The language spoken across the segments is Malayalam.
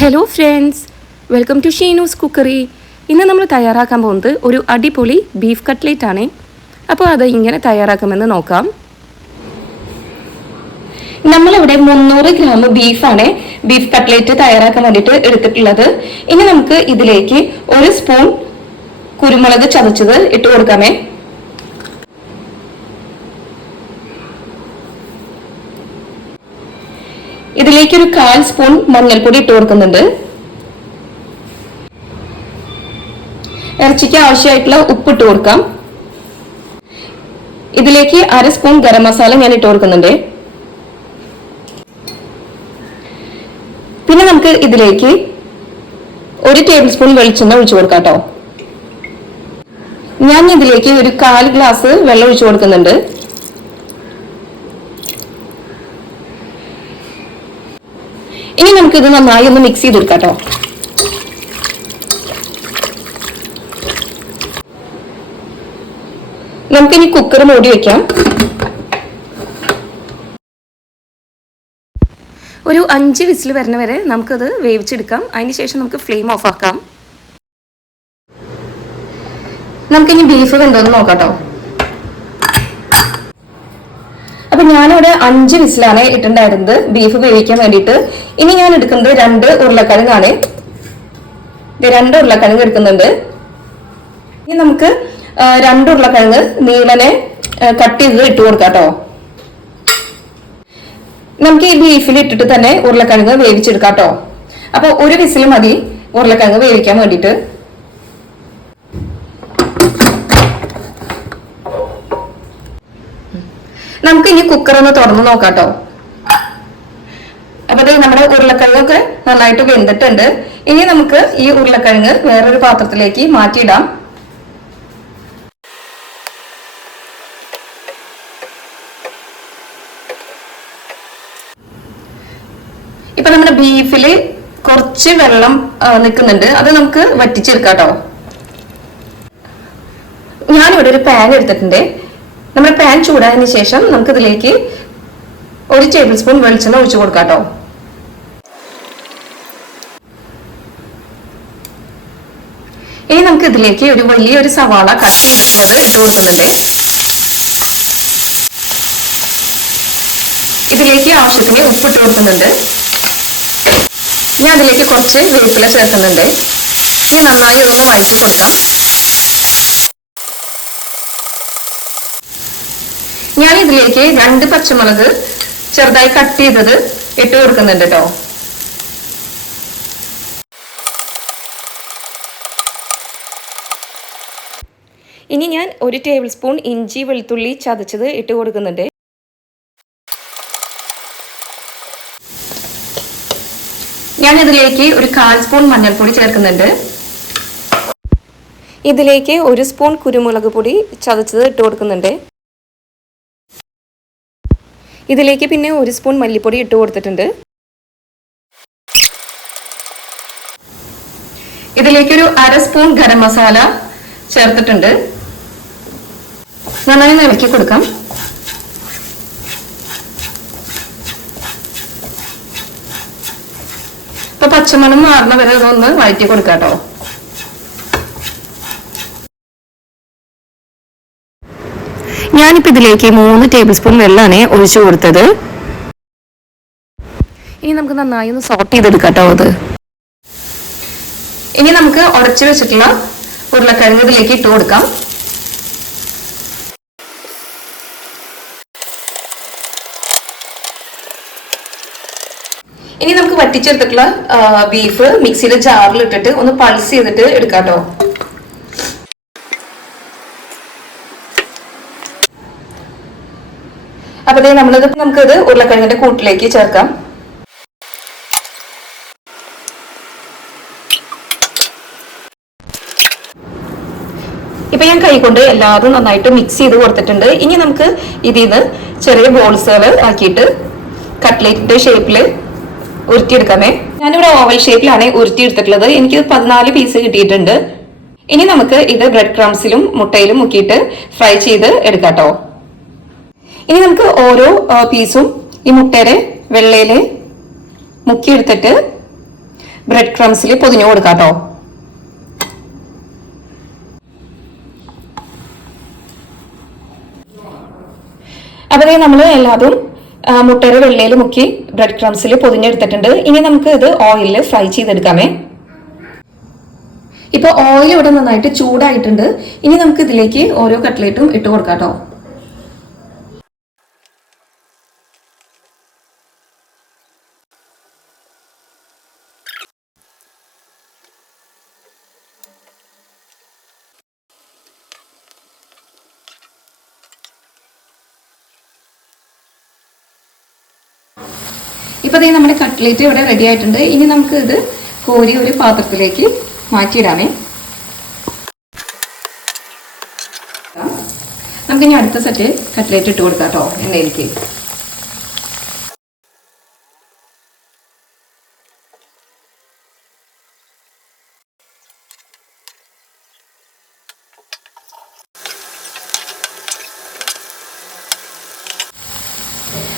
Hello friends, welcome to Sheenu's cookery. ഇന്ന് നമ്മൾ തയ്യാറാക്കാൻ പോകുന്നത് ഒരു അടിപൊളി ബീഫ് കട്ട്ലേറ്റ് ആണ്. അപ്പോൾ അത് ഇങ്ങനെ തയ്യാറാക്കാമെന്ന് നോക്കാം. നമ്മളിവിടെ 300 ഗ്രാം ബീഫാണ് ബീഫ് കട്ട്ലേറ്റ് തയ്യാറാക്കാൻ വേണ്ടിയിട്ട് എടുത്തിട്ടുള്ളത്. ഇനി നമുക്ക് ഇതിലേക്ക് 1 സ്പൂൺ കുരുമുളക് ചതച്ചത് ഇട്ട് കൊടുക്കാമേ. ഇതിലേക്ക് ഒരു 1/4 സ്പൂൺ മഞ്ഞൾപ്പൊടി ഇട്ട് കൊടുക്കുന്നുണ്ട്. ഇറച്ചിക്ക് ആവശ്യമായിട്ടുള്ള ഉപ്പ് ഇട്ട് കൊടുക്കാം. ഇതിലേക്ക് 1/2 സ്പൂൺ ഗരം മസാല ഞാൻ ഇട്ട് കൊടുക്കുന്നുണ്ട്. പിന്നെ നമുക്ക് ഇതിലേക്ക് 1 ടേബിൾ സ്പൂൺ വെളിച്ചെണ്ണ ഒഴിച്ചു കൊടുക്കാം കേട്ടോ. ഞാൻ ഇതിലേക്ക് ഒരു 1/4 ഗ്ലാസ് വെള്ളം ഒഴിച്ചു കൊടുക്കുന്നുണ്ട്. ഇനി നമുക്കിത് നന്നായി ഒന്ന് മിക്സ് ചെയ്തെടുക്കാം കേട്ടോ. നമുക്കിനി കുക്കർ മൂടി വെക്കാം. ഒരു 5 വിസിൽ വരുന്ന വരെ നമുക്കത് വേവിച്ചെടുക്കാം. അതിനുശേഷം നമുക്ക് ഫ്ലെയിം ഓഫ് ആക്കാം. നമുക്കിനി ബീഫ് വെന്തോന്ന് നോക്കാം കേട്ടോ. അപ്പൊ ഞാനിവിടെ 5 വിസിലാണ് ഇട്ടുണ്ടായിരുന്നത് ബീഫ് വേവിക്കാൻ വേണ്ടിയിട്ട്. ഇനി ഞാൻ എടുക്കുന്നത് 2 ഉരുളക്കിഴങ്ങാണ്. 2 ഉരുളക്കിഴങ്ങ് എടുക്കുന്നുണ്ട്. ഇനി നമുക്ക് 2 ഉരുളക്കിഴങ്ങ് നീളനെ കട്ട് ചെയ്ത് ഇട്ട് കൊടുക്കാം കേട്ടോ. നമുക്ക് ഈ ബീഫിൽ ഇട്ടിട്ട് തന്നെ ഉരുളക്കിഴങ്ങ് വേവിച്ചെടുക്കാം കേട്ടോ. അപ്പൊ 1 വിസിൽ മതി ഉരുളക്കിഴങ്ങ് വേവിക്കാൻ വേണ്ടിയിട്ട്. നമുക്ക് ഇനി കുക്കർ ഒന്ന് തുറന്ന് നോക്കാം കേട്ടോ. അപ്പൊ നമ്മുടെ ഉരുളക്കിഴങ്ങൊക്കെ നന്നായിട്ട് വെന്തിട്ടുണ്ട്. ഇനി നമുക്ക് ഈ ഉരുളക്കിഴങ്ങ് വേറൊരു പാത്രത്തിലേക്ക് മാറ്റിയിടാം. ഇപ്പൊ നമ്മുടെ ബീഫില് കുറച്ച് വെള്ളം നിൽക്കുന്നുണ്ട്. അത് നമുക്ക് വറ്റിച്ചെടുക്കാം കേട്ടോ. ഞാനിവിടെ ഒരു പാൻ എടുത്തിട്ടുണ്ട്. നമ്മുടെ പാൻ ചൂടായതിനു ശേഷം നമുക്ക് ഇതിലേക്ക് 1 ടേബിൾ സ്പൂൺ വെളിച്ചെണ്ണ ഒഴിച്ചു കൊടുക്കാം കേട്ടോ. ഇനി നമുക്ക് ഇതിലേക്ക് ഒരു വലിയൊരു സവാള കട്ട് ചെയ്തിട്ടുള്ളത് ഇട്ട് കൊടുക്കുന്നുണ്ട്. ഇതിലേക്ക് ആവശ്യത്തിന് ഉപ്പിട്ട് കൊടുക്കുന്നുണ്ട്. ഞാൻ അതിലേക്ക് കുറച്ച് വേപ്പില ചേർക്കുന്നുണ്ട്. ഇനി നന്നായി ഒന്ന് വഴറ്റി കൊടുക്കാം. ഞാൻ ഇതിലേക്ക് 2 പച്ചമുളക് ചെറുതായി കട്ട് ചെയ്തത് ഇട്ട് കൊടുക്കുന്നുണ്ട് കേട്ടോ. ഇനി ഞാൻ 1 ടേബിൾ സ്പൂൺ ഇഞ്ചി വെളുത്തുള്ളി ചതച്ചത് ഇട്ട് കൊടുക്കുന്നുണ്ട്. ഞാൻ ഇതിലേക്ക് ഒരു 1/4 സ്പൂൺ മഞ്ഞൾപ്പൊടി ചേർക്കുന്നുണ്ട്. ഇതിലേക്ക് 1 സ്പൂൺ കുരുമുളക് പൊടി ചതച്ചത് ഇട്ട് കൊടുക്കുന്നുണ്ട്. ഇതിലേക്ക് പിന്നെ 1 സ്പൂൺ മല്ലിപ്പൊടി ഇട്ട് കൊടുത്തിട്ടുണ്ട്. ഇതിലേക്ക് ഒരു 1/2 സ്പൂൺ ഗരം മസാല ചേർത്തിട്ടുണ്ട്. നന്നായി ഇളക്കി കൊടുക്കാം. ഇപ്പൊ പച്ചമണം മാറുന്ന വരെ അതൊന്ന് വഴറ്റി കൊടുക്കാം കേട്ടോ. ഞാനിപ്പോൾ ഇതിലേക്ക് 3 ടേബിൾ സ്പൂൺ വെള്ളമാണ് ഒഴിച്ചു കൊടുത്തത്. ഇനി നമുക്ക് നന്നായി ഒന്ന് സോട്ട് ചെയ്തെടുക്കാം കേട്ടോ. അത് ഇനി നമുക്ക് ഉടച്ചു വെച്ചിട്ടുള്ള ഉരുളക്കിഴങ്ങ് ഇതിലേക്ക് ഇട്ട് കൊടുക്കാം. ഇനി നമുക്ക് വറ്റിച്ചെടുത്തിട്ടുള്ള ബീഫ് മിക്സിയുടെ ജാറിൽ ഇട്ടിട്ട് ഒന്ന് പൾസ് ചെയ്തിട്ട് എടുക്കാം കേട്ടോ. അപ്പൊ നമുക്കിത് ഉരുളക്കിഴങ്ങിന്റെ കൂട്ടിലേക്ക് ചേർക്കാം. ഇപ്പൊ ഞാൻ കൈകൊണ്ട് എല്ലാതും നന്നായിട്ട് മിക്സ് ചെയ്ത് കൊടുത്തിട്ടുണ്ട്. ഇനി നമുക്ക് ഇതിൽ നിന്ന് ചെറിയ ബോൾസുകൾ ആക്കിയിട്ട് കട്ട്ലേറ്റിന്റെ ഷേപ്പില് ഉരുട്ടിയെടുക്കാമേ. ഞാനിവിടെ ഓവൽ ഷേപ്പിലാണ് ഉരുട്ടിയെടുത്തിട്ടുള്ളത്. എനിക്ക് 14 പീസ് കിട്ടിയിട്ടുണ്ട്. ഇനി നമുക്ക് ഇത് ബ്രെഡ് ക്രംസിലും മുട്ടയിലും മുക്കിയിട്ട് ഫ്രൈ ചെയ്ത് എടുക്കാം കേട്ടോ. ഇനി നമുക്ക് ഓരോ പീസും ഈ മുട്ടയുടെ വെള്ളയില് മുക്കിയെടുത്തിട്ട് ബ്രെഡ് ക്രംസിൽ പൊതിഞ്ഞു കൊടുക്കാം കേട്ടോ. അപ്പൊ നമ്മൾ എല്ലാതും മുട്ടയുടെ വെള്ളയിൽ മുക്കി ബ്രെഡ് ക്രംസിൽ പൊതിഞ്ഞെടുത്തിട്ടുണ്ട്. ഇനി നമുക്ക് ഇത് ഓയിലിൽ ഫ്രൈ ചെയ്തെടുക്കാമേ. ഇപ്പൊ ഓയിൽ ഇവിടെ നന്നായിട്ട് ചൂടായിട്ടുണ്ട്. ഇനി നമുക്ക് ഇതിലേക്ക് ഓരോ കട്ട്ലേറ്റും ഇട്ട് കൊടുക്കാം കേട്ടോ. ഇപ്പൊ നമ്മുടെ കട്ട്ലേറ്റ് ഇവിടെ റെഡി ആയിട്ടുണ്ട്. ഇനി നമുക്ക് ഇത് കോരി ഒരു പാത്രത്തിലേക്ക് മാറ്റിയിടാമേ. നമുക്കിനി അടുത്ത സെറ്റ് കട്ട്ലേറ്റ് ഇട്ട് കൊടുക്കാം കേട്ടോ എണ്ണയിലേക്ക്.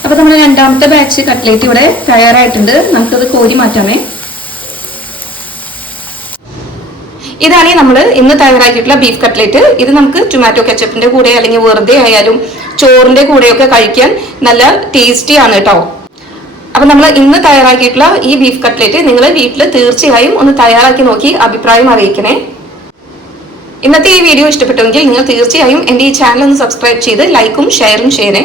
അപ്പൊ നമ്മുടെ രണ്ടാമത്തെ ബാച്ച് കട്ട്ലേറ്റ് ഇവിടെ തയ്യാറായിട്ടുണ്ട്. നമുക്കത് കോരി മാറ്റാമേ. ഇതാണ് നമ്മൾ ഇന്ന് തയ്യാറാക്കിയിട്ടുള്ള ബീഫ് കട്ട്ലേറ്റ്. ഇത് നമുക്ക് ടൊമാറ്റോ കെച്ചപ്പിന്റെ കൂടെ അല്ലെങ്കിൽ വെറുതെ ആയാലും ചോറിന്റെ കൂടെയൊക്കെ കഴിക്കാൻ നല്ല ടേസ്റ്റി ആണ് കേട്ടോ. അപ്പൊ നമ്മൾ ഇന്ന് തയ്യാറാക്കിയിട്ടുള്ള ഈ ബീഫ് കട്ട്ലേറ്റ് നിങ്ങൾ വീട്ടിൽ തീർച്ചയായും ഒന്ന് തയ്യാറാക്കി നോക്കി അഭിപ്രായം അറിയിക്കണേ. ഇന്നത്തെ ഈ വീഡിയോ ഇഷ്ടപ്പെട്ടെങ്കിൽ നിങ്ങൾ തീർച്ചയായും എന്റെ ഈ ചാനൽ ഒന്ന് സബ്സ്ക്രൈബ് ചെയ്ത് ലൈക്കും ഷെയറും ചെയ്യണേ.